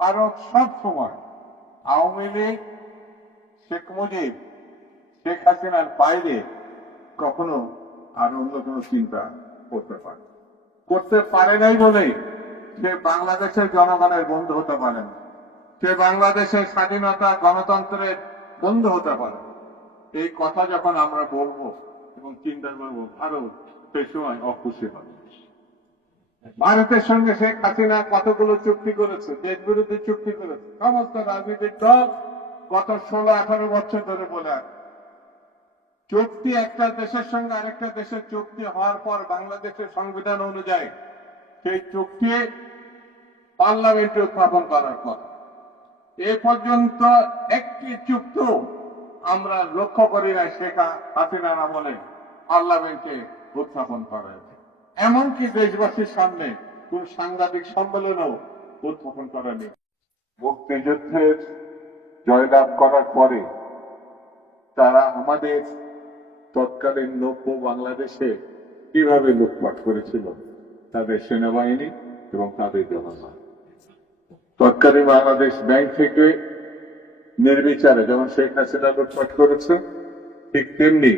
ভারত সব সময় আওয়ামী লীগ, শেখ মুজিব, শেখ হাসিনার বাইরে কখনো আর অন্য কোনো চিন্তা করতে পারে নাই বলেই সে বাংলাদেশের জনগণের বন্ধু হতে পারে না, সে বাংলাদেশের স্বাধীনতা গণতন্ত্রের বন্ধু হতে পারে। এই কথা যখন আমরা বলবো এবং চিন্তা করবো, ভারত সে সময় অখুশি হবে। ভারতের সঙ্গে শেখ হাসিনা কতগুলো চুক্তি করেছে, দেশ বিরোধী চুক্তি করেছে, সমস্ত রাজনৈতিক দল গত 16-18 বছর ধরে বলে আসছে। চুক্তি একটা দেশের সঙ্গে আরেকটা দেশের চুক্তি হওয়ার পর বাংলাদেশের সংবিধান অনুযায়ী সেই চুক্তি পার্লামেন্টে উত্থাপন করার কথা। এ পর্যন্ত একটি চুক্তি আমরা লক্ষ্য করি না শেখ হাসিনার আমলে পার্লামেন্টে উত্থাপন করা হয়েছে। এমনকি দেশবাসীর সামনে কোন সাংবাদিক সম্মেলনও উত্থাপন করেনি। মুক্তিযুদ্ধের জয়লাভ করার পরে তারা আমাদের তৎকালীন নব্য বাংলাদেশে কিভাবে লুটপাট করেছিল তাদের সেনাবাহিনী এবং তাদের জনগণ। তৎকালীন বাংলাদেশ ব্যাংক থেকে নির্বিচারে যেমন শেখ হাসিনা লুটপাট করেছে, ঠিক তেমনি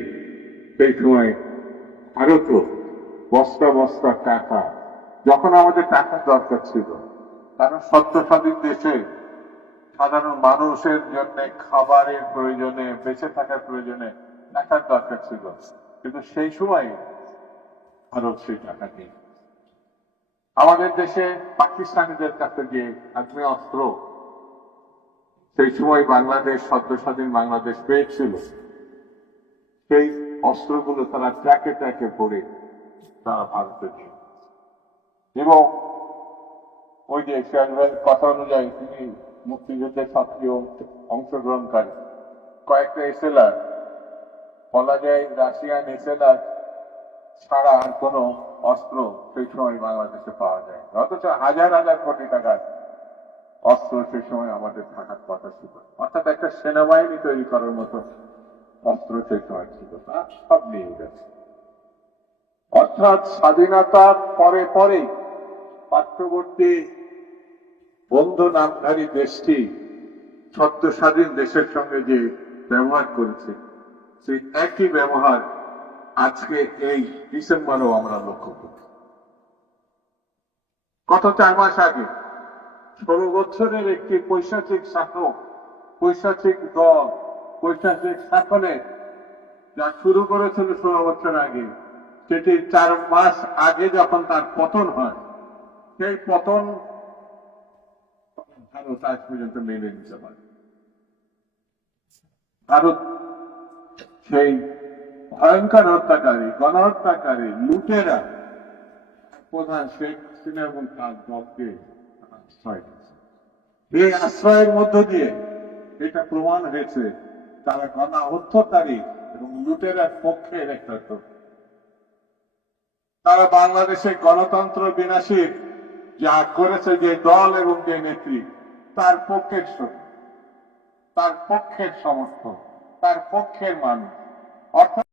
সেই সময় ভারতও বস্তা বস্তা টাকা, যখন আমাদের টাকা দরকার ছিল, কারণ সত্য স্বাধীন দেশে সাধারণ মানুষের জন্য খাবারের প্রয়োজনে, বেঁচে থাকার প্রয়োজনে টাকার দরকার ছিল, কিন্তু সেই সময় ভারত সেই টাকা নেই। আমাদের দেশে পাকিস্তানিদের কাছে যে আগ্নেয় অস্ত্র সেই সময় বাংলাদেশ, সদ্য স্বাধীন বাংলাদেশ পেয়েছিল, সেই অস্ত্রগুলো তারা ট্র্যাকে ট্র্যাকে পড়ে তারা ভারতে নিয়ে, এবং ওই যে শেয়ারের কথা অনুযায়ী তিনি মুক্তিযুদ্ধের সক্রিয় অংশগ্রহণকারী কয়েকটা এসএলআর, বলা যায় রাশিয়ান এসএলআর ছাড়া আর কোন অস্ত্র সেই সময় বাংলাদেশে পাওয়া যায়, অথচ হাজার হাজার কোটি টাকার অস্ত্র সেই সময় আমাদের থাকার কথা ছিল। অর্থাৎ একটা সেনাবাহিনী তৈরি করার মতো অস্ত্র সেই সময় ছিল, তা সব নিয়ে গেছে। অর্থাৎ স্বাধীনতার পরে পরেই পার্শ্ববর্তী বন্ধু নামধারী দেশটি সদ্য স্বাধীন দেশের সঙ্গে যে ব্যবহার করেছে, সেই একই ব্যবহার আজকে এই ডিসেম্বরেও আমরা লক্ষ্য করি। গত 4 মাস আগে 16 বছরের একটি পৈশাচিক শাসক, পৈশাচিক দল, পৈশাচিক শাসনের যা শুরু করেছিল 16 বছর আগে, সেটি 4 মাস আগে যখন তার পতন হয়, সেই পতন ভারত আজ পর্যন্ত মেনে নিতে পারে। ভারত সেই ভয়ঙ্কর হত্যাকারী, গণহত্যাকারী, লুটেরা প্রধান শেখ হাসিনা এবং তার দলকে আশ্রয় দিয়েছে। এই আশ্রয়ের মধ্য দিয়ে এটা প্রমাণ হয়েছে তারা গণহত্যাকারী এবং লুটেরার পক্ষের একটা লোক। তারা বাংলাদেশের গণতন্ত্র বিনাশীর যা করেছে যে দল এবং যে নেত্রী, তার পক্ষের শক্তি, তার পক্ষের সমর্থন, তার পক্ষের মানুষ। অর্থাৎ